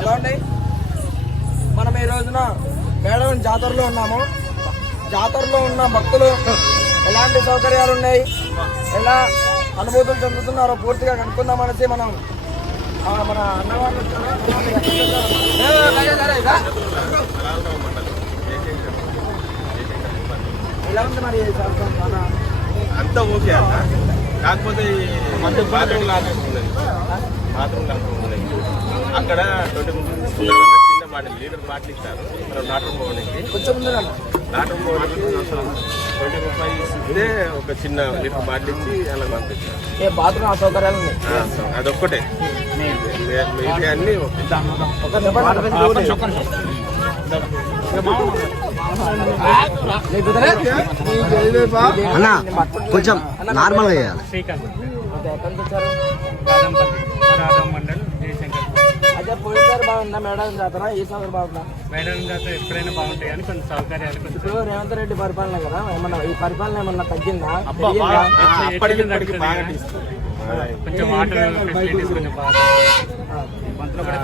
అలాంటి మనం ఈ రోజున మేడవరం జాతరలో ఉన్నాము. జాతరలో ఉన్న భక్తులు ఎలాంటి సౌకర్యాలు ఉన్నాయి, ఎలా అనుభూతులు చెందుతున్నారో పూర్తిగా కనుక్కుందామనేసి మనం మన అన్నవాళ్ళు ఎలా ఉంది మరి అంతా ఓకే అన్న. కాకపోతే బాత్రూమ్ అక్కడ 20 చిన్న బాటిల్ లీటర్ బాటిల్ ఇస్తారు. మనం లాట్రూమ్ పోవడానికి కొంచెం లాట్రూమ్ పోవడానికి 20 రూపాయలు ఇస్తే ఒక చిన్న లీటర్ బాటిల్ ఇచ్చి అలా పంపిస్తారు. ఏ బాత్రూమ్ సౌకర్యాలు ఉన్నాయి, అదొక్కటే. మిగతా అన్ని అన్న కొంచెం నార్మల్గా చేయాలి. అదే పోయినసారి బాగుందా మేడం జాతర, ఈసారి బాగుందా? మేడం జాతర ఎప్పుడైనా బాగుంటాయి కానీ కొన్ని సౌకర్యాలు ఇప్పుడు రేవంత్ రెడ్డి పరిపాలన కదా, ఏమన్నా ఈ పరిపాలన ఏమన్నా తగ్గిందా? కొంచెం వాటర్ ఫెసిలిటీస్ కొంచెం బాగా మంత్రులు కూడా